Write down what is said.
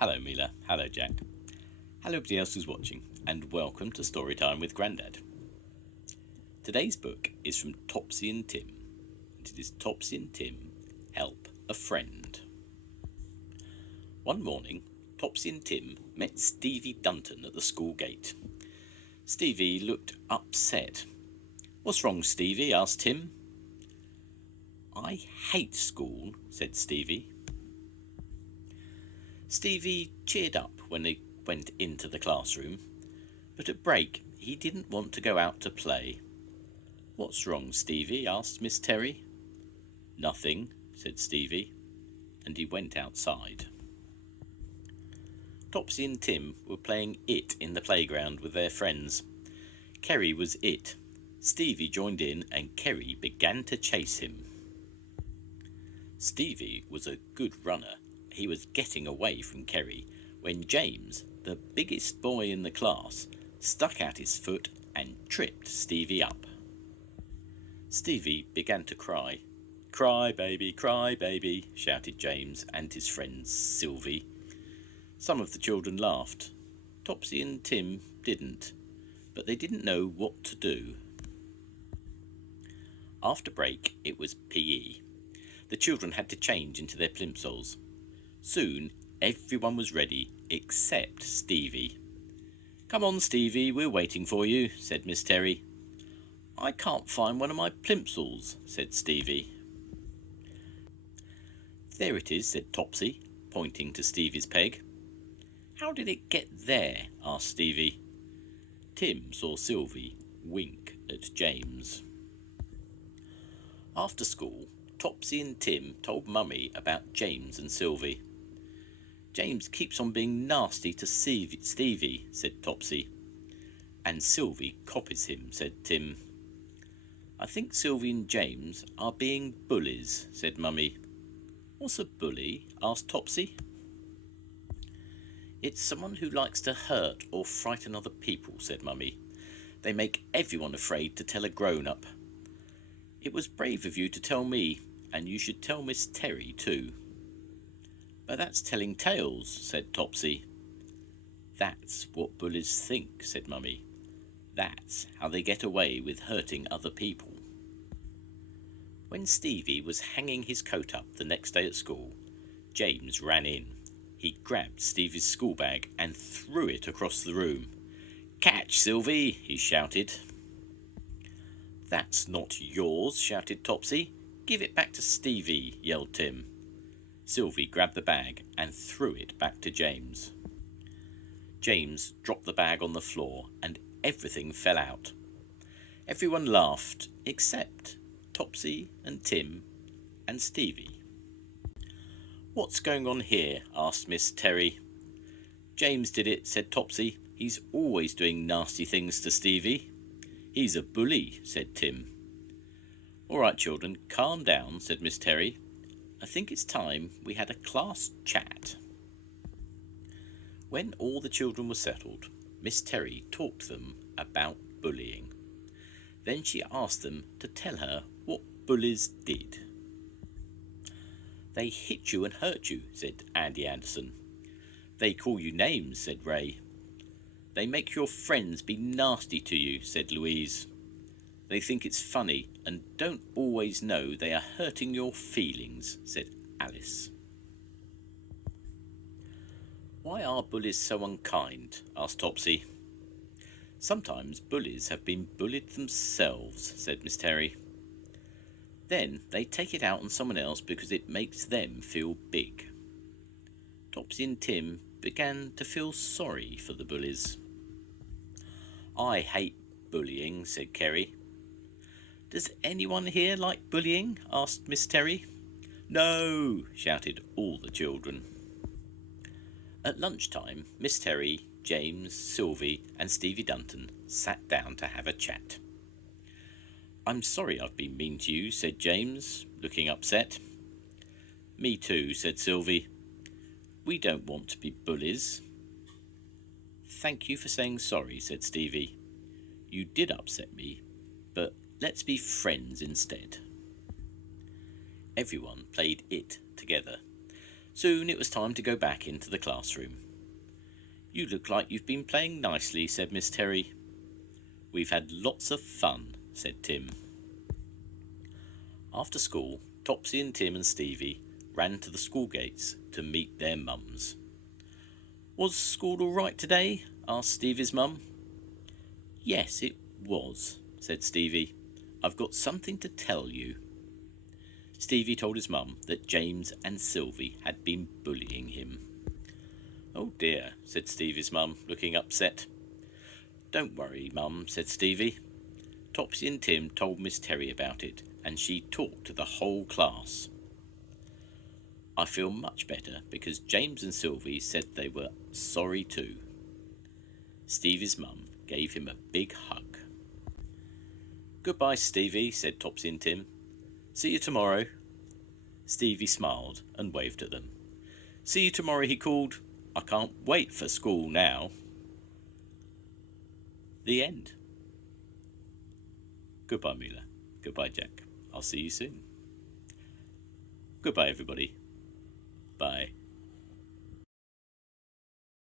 Hello Mila, hello Jack, hello everybody else who's watching, and welcome to Storytime with Grandad. Today's book is from Topsy and Tim, and it is Topsy and Tim Help a Friend. One morning, Topsy and Tim met Stevie Dunton at the school gate. Stevie looked upset. "What's wrong, Stevie?" asked Tim. "I hate school," said Stevie. Stevie cheered up when they went into the classroom, but at break he didn't want to go out to play. "What's wrong, Stevie?" asked Miss Terry. "Nothing," said Stevie, and he went outside. Topsy and Tim were playing It in the playground with their friends. Kerry was It. Stevie joined in and Kerry began to chase him. Stevie was a good runner. He was getting away from Kerry when James, the biggest boy in the class, stuck out his foot and tripped Stevie up. Stevie began to cry. cry baby," shouted James and his friend Sylvie. Some of the children laughed. Topsy and Tim didn't, but they didn't know what to do. After break, it was PE. The children had to change into their plimsolls. Soon, everyone was ready except Stevie. "Come on, Stevie, we're waiting for you," said Miss Terry. "I can't find one of my plimsolls," said Stevie. "There it is," said Topsy, pointing to Stevie's peg. "How did it get there?" asked Stevie. Tim saw Sylvie wink at James. After school, Topsy and Tim told Mummy about James and Sylvie. "James keeps on being nasty to Stevie," said Topsy. "And Sylvie copies him," said Tim. "I think Sylvie and James are being bullies," said Mummy. "What's a bully?" asked Topsy. "It's someone who likes to hurt or frighten other people," said Mummy. "They make everyone afraid to tell a grown-up. It was brave of you to tell me, and you should tell Miss Terry too." "But that's telling tales," said Topsy. "That's what bullies think," said Mummy. "That's how they get away with hurting other people." When Stevie was hanging his coat up the next day at school, James ran in. He grabbed Stevie's school bag and threw it across the room. "Catch, Sylvie!" he shouted. "That's not yours," shouted Topsy. "Give it back to Stevie," yelled Tim. Sylvie grabbed the bag and threw it back to James. James dropped the bag on the floor and everything fell out. Everyone laughed except Topsy and Tim and Stevie. "What's going on here?" asked Miss Terry. "James did it," said Topsy. "He's always doing nasty things to Stevie." "He's a bully," said Tim. "All right, children, calm down," said Miss Terry. "I think it's time we had a class chat." When all the children were settled, Miss Terry talked to them about bullying. Then she asked them to tell her what bullies did. "They hit you and hurt you," said Andy Anderson. "They call you names," said Ray. "They make your friends be nasty to you," said Louise. "They think it's funny and don't always know they are hurting your feelings," said Alice. "Why are bullies so unkind?" asked Topsy. "Sometimes bullies have been bullied themselves," said Miss Terry. "Then they take it out on someone else because it makes them feel big." Topsy and Tim began to feel sorry for the bullies. "I hate bullying," said Kerry. "Does anyone here like bullying?" asked Miss Terry. "No!" shouted all the children. At lunchtime, Miss Terry, James, Sylvie and Stevie Dunton sat down to have a chat. "I'm sorry I've been mean to you," said James, looking upset. "Me too," said Sylvie. "We don't want to be bullies." "Thank you for saying sorry," said Stevie. "You did upset me, but let's be friends instead." Everyone played It together. Soon it was time to go back into the classroom. "You look like you've been playing nicely," said Miss Terry. "We've had lots of fun," said Tim. After school, Topsy and Tim and Stevie ran to the school gates to meet their mums. "Was school all right today?" asked Stevie's mum. "Yes, it was," said Stevie. "I've got something to tell you." Stevie told his mum that James and Sylvie had been bullying him. "Oh dear," said Stevie's mum, looking upset. "Don't worry, mum," said Stevie. "Topsy and Tim told Miss Terry about it, and she talked to the whole class. I feel much better because James and Sylvie said they were sorry too." Stevie's mum gave him a big hug. "Goodbye, Stevie," said Topsy and Tim. "See you tomorrow." Stevie smiled and waved at them. "See you tomorrow," he called. "I can't wait for school now." The end. Goodbye, Mila. Goodbye, Jack. I'll see you soon. Goodbye, everybody. Bye.